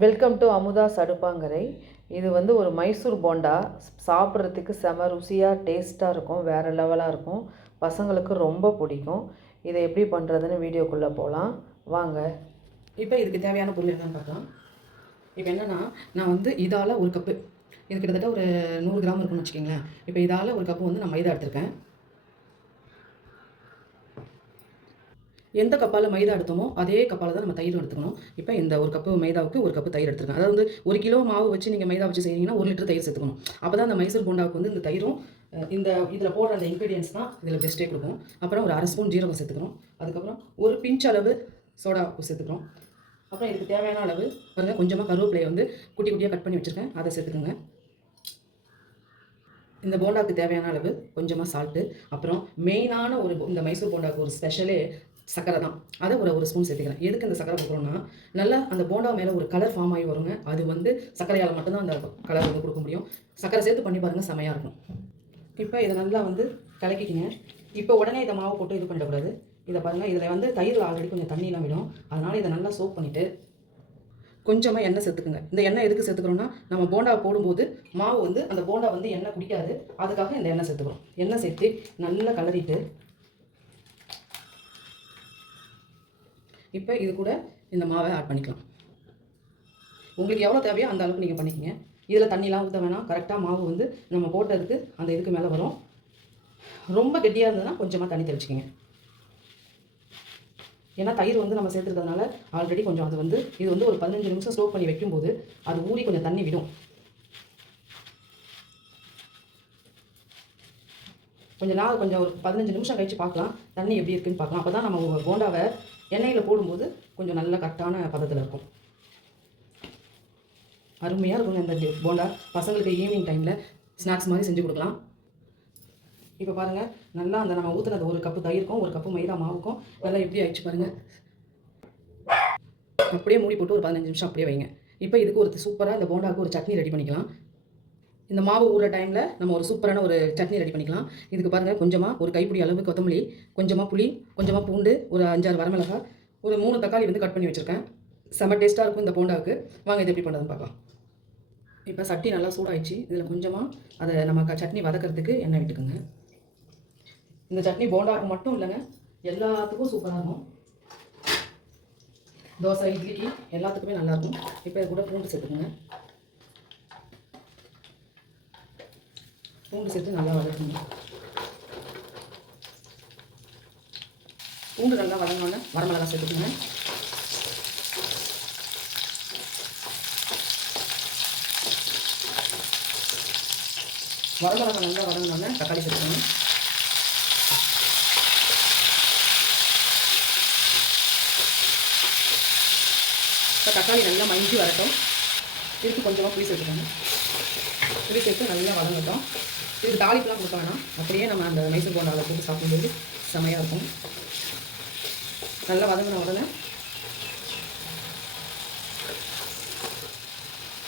Welcome to Amudha's அடுப்பாங்கரை. இது வந்து ஒரு மைசூர் போண்டா. சாப்பிட்றதுக்கு செம ருசியாக டேஸ்ட்டாக இருக்கும், வேறு லெவலாக இருக்கும். பசங்களுக்கு ரொம்ப பிடிக்கும். இதை எப்படி பண்ணுறதுன்னு வீடியோக்குள்ளே போகலாம் வாங்க. இப்போ இதுக்கு தேவையான பொருள் என்னென்னு பார்க்கலாம். இப்போ என்னென்னா, நான் வந்து இதால் ஒரு கப்பு, இது கிட்டத்தட்ட ஒரு 100 கிராம் இருக்குன்னு வச்சுக்கோங்களேன். இப்போ இதால் ஒரு கப்பு வந்து நான் மைதா எடுத்திருக்கேன். எந்த கப்பால் மைதா எடுத்தோமோ அதே கப்பால் தான் நம்ம தயிர் எடுத்துக்கணும். இப்போ இந்த ஒரு கப்பு மைதாவுக்கு ஒரு கப்பு தயிர் எடுத்துருக்கேன். அதாவது வந்து 1 கிலோ மாவு வச்சு நீங்கள் மைதா வச்சு செய்கிறீங்கன்னா 1 லிட்டர் தயிர் சேர்த்துக்கணும். அப்போ தான் அந்த மைசூர் போண்டாவுக்கு வந்து இந்த தயிரும் இந்த இதில் போடுற அந்த இன்க்ரீடியன்ஸ் தான் இதில் பெஸ்ட்டே கொடுக்கும். அப்புறம் ஒரு 1/2 ஸ்பூன் ஜீரகம் சேர்த்துக்கிறோம். அதுக்கப்புறம் ஒரு பிஞ்ச் அளவு சோடா உப்பு சேர்த்துக்கிறோம். அப்புறம் இதுக்கு தேவையான அளவு பாருங்கள், கொஞ்சமாக கருவேப்பிலையை வந்து குட்டி குட்டியாக கட் பண்ணி வச்சுருக்கேன், அதை சேர்த்துக்கோங்க. இந்த போண்டாவுக்கு தேவையான அளவு கொஞ்சமாக சால்ட்டு. அப்புறம் மெயினான இந்த மைசூர் போண்டாவுக்கு ஒரு ஸ்பெஷலே சக்கரை தான். அதை ஒரு ஸ்பூன் சேர்த்துக்கிறேன். எதுக்கு இந்த சக்கரை கொடுக்குறோன்னா, நல்லா அந்த போண்டா மேலே ஒரு கலர் ஃபார்ம் ஆகி வருங்க. அது வந்து சர்க்கரையால் மட்டும்தான் அந்த கலர் வந்து கொடுக்க முடியும். சக்கரை சேர்த்து பண்ணி பாருங்கள், செமையாக இருக்கும். இப்போ இதை நல்லா வந்து கலக்கிக்கிங்க. இப்போ உடனே இதை மாவு போட்டு இது பண்ணிடக்கூடாது. இதை பாருங்கள், இதில் வந்து தயிரில் ஆல்ரெடி கொஞ்சம் தண்ணியெலாம் விடும். அதனால் இதை நல்லா சோப் பண்ணிவிட்டு கொஞ்சமாக எண்ணெய் சேர்த்துக்குங்க. இந்த எண்ணெய் எதுக்கு சேர்த்துக்கிறோன்னா, நம்ம போண்டா போடும்போது மாவு வந்து அந்த போண்டா வந்து எண்ணெய் குடிக்காது, அதுக்காக இந்த எண்ணெய் சேர்த்துக்கிறோம். எண்ணெய் சேர்த்து நல்லா கலரிட்டு இப்போ இது கூட இந்த மாவை ஆட் பண்ணிக்கலாம். உங்களுக்கு எவ்வளோ தேவையோ அந்த அளவுக்கு நீங்கள் பண்ணிக்கங்க. இதில் தண்ணிலாம் ஊற்ற வேணாம். கரெக்டாக மாவு வந்து நம்ம போட்டதுக்கு அந்த இதுக்கு மேலே வரும். ரொம்ப கெட்டியாக இருந்ததுன்னா கொஞ்சமாக தண்ணி தெளிச்சிக்கங்க. ஏன்னா தயிர் வந்து நம்ம சேர்த்துருக்கிறதுனால ஆல்ரெடி கொஞ்சம் அது வந்து இது வந்து ஒரு 15 நிமிஷம் ஸ்லோ பண்ணி வைக்கும்போது அது ஊறி கொஞ்சம் தண்ணி விடும். கொஞ்சம் ஒரு 15 நிமிஷம் கழிச்சு பார்க்கலாம், தண்ணி எப்படி இருக்குன்னு பார்க்கலாம். அப்போ தான் நம்ம போண்டாவை எண்ணெயில் போடும்போது கொஞ்சம் நல்ல கரெக்டான பதத்தில் இருக்கும். அருமையாக இருக்குங்க இந்த போண்டா. பசங்களுக்கு ஈவினிங் டைமில் ஸ்நாக்ஸ் மாதிரி செஞ்சு கொடுக்கலாம். இப்போ பாருங்கள், நல்லா அந்த நம்ம ஊற்றுனது ஒரு கப்பு தயிருக்கும் ஒரு கப்பு மைதா மாவுக்கும் நல்லா எப்படி ஆயிடுச்சு பாருங்கள். அப்படியே மூடி போட்டு ஒரு 15 நிமிஷம் அப்படியே வைங்க. இப்போ இதுக்கு ஒரு சூப்பராக இந்த போண்டாவுக்கு ஒரு சட்னி ரெடி பண்ணிக்கலாம். இந்த மாவு ஊற டைமில் நம்ம ஒரு சூப்பரான ஒரு சட்னி ரெடி பண்ணிக்கலாம். இதுக்கு பாருங்கள், கொஞ்சமாக ஒரு கைப்பிடி அளவு கொத்தமல்லி, கொஞ்சமாக புளி, கொஞ்சமாக பூண்டு, ஒரு 5-6 வரமிளகாய், ஒரு 3 தக்காளி வந்து கட் பண்ணி வச்சுருக்கேன். செம்ம டேஸ்ட்டாக இருக்கும் இந்த போண்டாவுக்கு. வாங்க இது எப்படி பண்ணுறதுன்னு பார்க்கலாம். இப்போ சட்டி நல்லா சூடாகிடுச்சு. இதில் கொஞ்சமாக அதை நம்ம சட்னி வதக்கிறதுக்கு எண்ணெய் விட்டுக்குங்க. இந்த சட்னி போண்டாவுக்கு மட்டும் இல்லைங்க, எல்லாத்துக்கும் சூப்பராக இருக்கும். தோசை, இட்லிக்கு எல்லாத்துக்குமே நல்லாயிருக்கும். இப்போ இது கூட பூண்டு சேர்த்துக்குங்க. பூண்டு சேர்த்து நல்லா வதக்குங்க. பூண்டு நல்லா வதங்கினோன்னே வரமிளகாய் சேர்த்துக்குங்க. வரமிளகாய் நல்லா வதங்கினோன்னே தக்காளி சேர்த்துக்கணும். இப்போ தக்காளி நல்லா மஞ்சி வரட்டும். இதுக்கு கொஞ்சமாக புளி சேர்த்துக்கணும். புளி சேர்த்து நல்லா வதங்கட்டும். இதுக்கு தாளிப்புலாம் கொடுக்க வேணாம், அப்படியே நம்ம அந்த மைசூர் போண்டாவில் போட்டு சாப்பிடும்போது செமையாக இருக்கும். நல்லா வதங்கின உடனே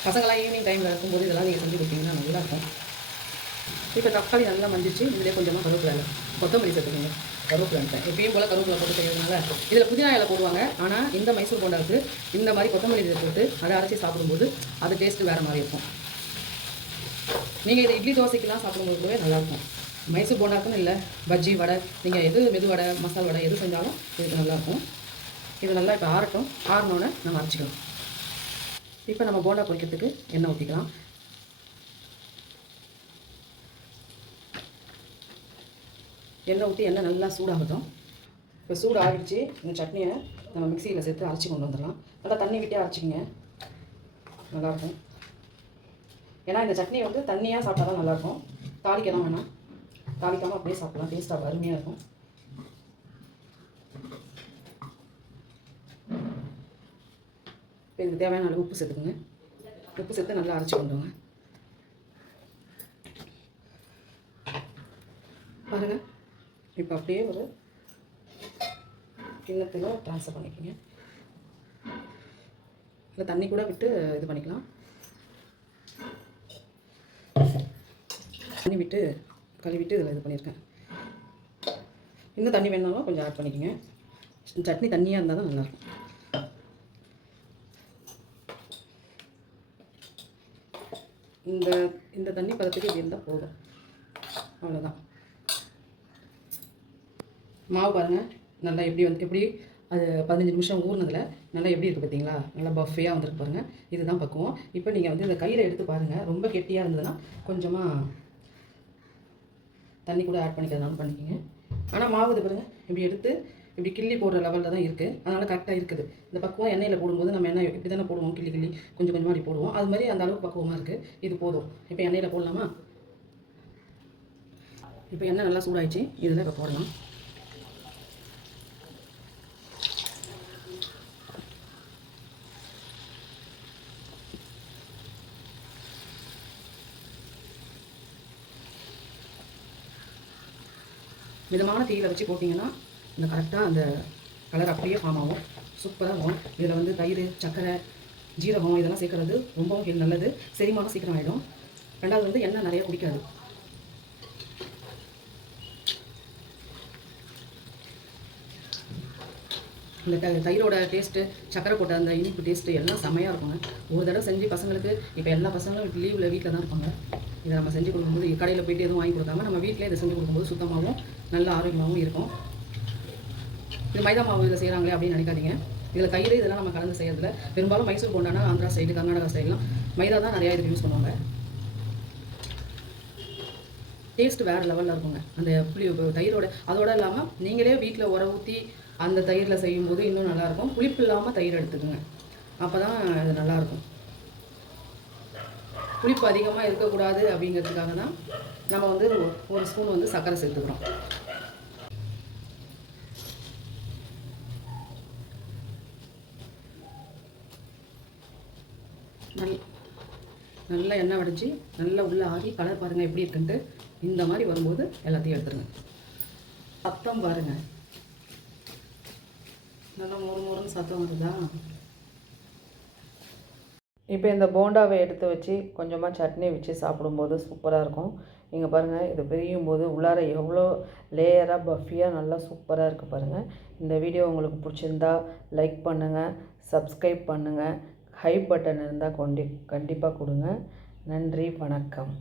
பசங்களாம் ஈவினிங் டைமில் இருக்கும்போது இதெல்லாம் நீங்கள் செஞ்சு கொடுத்தீங்கன்னா நல்லாயிருக்கும். இப்போ தக்காளி நல்லா மஞ்சிச்சு. இதிலே கொஞ்சமாக கருவேப்பிலை, கொத்தமல்லி சேர்த்துக்கோங்க. கருவேப்பிலை எப்பயும் போல் கருவேப்பிலை போட்டு செய்யறதுனால இதில் புதினா இலை போடுவாங்க. ஆனால் இந்த மைசூர் போண்டாவுக்கு இந்த மாதிரி கொத்தமல்லி இதை போட்டு அதை அரைச்சி சாப்பிடும்போது அது டேஸ்ட்டு வேறு மாதிரி இருக்கும். நீங்கள் இதை இட்லி தோசைக்கெலாம் சாப்பிடும்போது கூட நல்லாயிருக்கும். மைசூர் போண்டாக்குன்னு இல்லை, பஜ்ஜி, வடை, நீங்கள் எது மெது வடை, மசால் வடை எது செஞ்சாலும் இதுக்கு நல்லாயிருக்கும். இது நல்லா இப்போ ஆறட்டும். ஆறினோன்னே நம்ம அரைச்சிக்கலாம். இப்போ நம்ம போண்டா பொரிக்கிறதுக்கு எண்ணெய் ஊற்றிக்கலாம். எண்ணெய் ஊற்றி எண்ணெய் நல்லா சூடாகட்டும். இப்போ சூடு ஆகிடுச்சு. இந்த சட்னியை நம்ம மிக்சியில் சேர்த்து அரைச்சி கொண்டு வந்துடலாம். நல்லா தண்ணி விட்டே அரைச்சிக்கிங்க, நல்லாயிருக்கும். ஏன்னா இந்த சட்னி வந்து தண்ணியாக சாப்பிட்டா தான் நல்லாயிருக்கும். தாளிக்கலாம் வேணாம், தாளிக்காமல் அப்படியே சாப்பிடலாம். டேஸ்ட்டாக அருமையாக இருக்கும். இப்போ இதுக்கு தேவையான அளவு உப்பு சேர்த்துக்குங்க. உப்பு சேர்த்து நல்லா அரைச்சி கொண்டு வாங்க. பாருங்கள், இப்போ அப்படியே ஒரு கிண்ணத்தில் ட்ரான்ஸ்ஃபர் பண்ணிக்கோங்க. இல்லை தண்ணி கூட விட்டு இது பண்ணிக்கலாம். தண்ணி விட்டு கழுவிட்டு இதில் இது பண்ணியிருக்கேன். இன்னும் தண்ணி வேணாலும் கொஞ்சம் ஆட் பண்ணிக்கோங்க. சட்னி தண்ணியாக இருந்தால் தான் நல்லாயிருக்கும். இந்த இந்த தண்ணி பதத்துக்கு இப்படி இருந்தால் போதும். அவ்வளோதான். மாவு பாருங்கள் நல்லா எப்படி அது 15 நிமிஷம் ஊறினதில் நல்லா எப்படி இருக்குது பார்த்தீங்களா? நல்லா பஃபியாக வந்துருக்கு பாருங்கள். இதுதான் பக்குவம். இப்போ நீங்கள் வந்து இந்த கையில் எடுத்து பாருங்கள். ரொம்ப கெட்டியாக இருந்ததுன்னா கொஞ்சமாக தண்ணி கூட ஆட் பண்ணிக்கிறதுனாலும் பண்ணிக்கோங்க. ஆனால் மாவு இது பாருங்கள் இப்படி எடுத்து இப்படி கிள்ளி போடுற லெவலில் தான் இருக்குது. அதனால் கரெக்டாக இருக்குது. இந்த பக்குவம் எண்ணெயில் போடும்போது நம்ம எண்ணெய் இப்படி தானே போடுவோம், கிள்ளி கொஞ்சம் கொஞ்சமாக அப்படி போடுவோம். அது மாதிரி அந்த அளவுக்கு பக்குவமாக இருக்குது. இது போதும். இப்போ எண்ணெயில் போடலாமா? இப்போ எண்ணெய் நல்லா சூடாயிடுச்சு. இதில் இப்போ போடலாம். மிதமான தீயில் வச்சு போட்டிங்கன்னா இந்த கரெக்டாக அந்த கலர் அப்படியே ஃபார்ம் ஆகும். சூப்பராக இருக்கும். இதில் வந்து தயிர், சர்க்கரை, ஜீரகம் இதெல்லாம் சேர்க்குறது ரொம்பவும் நல்லது. செரிமானம் சீக்கிரம் ஆகிடும். ரெண்டாவது வந்து எண்ணெய் நிறைய குடிக்காது. இந்த தயிரோட டேஸ்ட்டு, சக்கரை போட்ட அந்த இனிப்பு டேஸ்ட்டு எல்லாம் செம்மையாக இருக்குங்க. ஒரு தடவை செஞ்சு பசங்களுக்கு இப்போ எல்லா பசங்களும் லீவில் வீட்டில் தான் இருப்பாங்க. இதை நம்ம செஞ்சு கொடுக்கும்போது கடையில் போய்ட்டு எதுவும் வாங்கி கொடுக்காம நம்ம வீட்டிலே இதை செஞ்சு கொடுக்கும்போது சுத்தமாகவும் நல்ல ஆரோக்கியமாகவும் இருக்கும். இது மைதா மாவு இதில் செய்கிறாங்களே அப்படின்னு நினைக்காதீங்க. இதில் தயிர் இதெல்லாம் நம்ம கலந்து செய்யறதில்ல. பெரும்பாலும் மைசூர் போண்டானா ஆந்திரா சைடு, கர்நாடகா சைடெலாம் மைதா தான் நிறையா இதுக்கு யூஸ் பண்ணுவாங்க. டேஸ்ட்டு வேறு லெவலில் இருக்குங்க. அந்த புளி தயிரோட அதோடு இல்லாமல் நீங்களே வீட்டில் உர ஊற்றி அந்த தயிரில் செய்யும்போது இன்னும் நல்லாயிருக்கும். புளிப்பு இல்லாமல் தயிர் எடுத்துக்குங்க. அப்போ தான் அது நல்லாயிருக்கும். புளிப்பு அதிகமாக இருக்கக்கூடாது அப்படிங்கிறதுக்காக தான் நம்ம வந்து ஒரு ஸ்பூன் வந்து சர்க்கரை சேர்த்துக்கிறோம். நல்லா எண்ணெய் வடிச்சு நல்லா உள்ளே ஆகி கலர் பாருங்கள் எப்படி இருக்குன்ட்டு. இந்த மாதிரி வரும்போது எல்லாத்தையும் எடுத்துருங்க. சத்தம் பாருங்கள், நல்லா மொறுன்னு சத்தம் வருதா? இப்போ இந்த போண்டாவை எடுத்து வச்சு கொஞ்சமாக சட்னி வச்சு சாப்பிடும்போது சூப்பராக இருக்கும். இங்கே பாருங்கள், இது பிரியும் போது உள்ளார எவ்வளோ லேயராக பஃபியாக நல்லா சூப்பராக இருக்குது பாருங்கள். இந்த வீடியோ உங்களுக்கு பிடிச்சிருந்தா லைக் பண்ணுங்கள், சப்ஸ்கிரைப் பண்ணுங்கள், ஹை பட்டன் இருந்தால் கண்டிப்பாக கொடுங்க. நன்றி, வணக்கம்.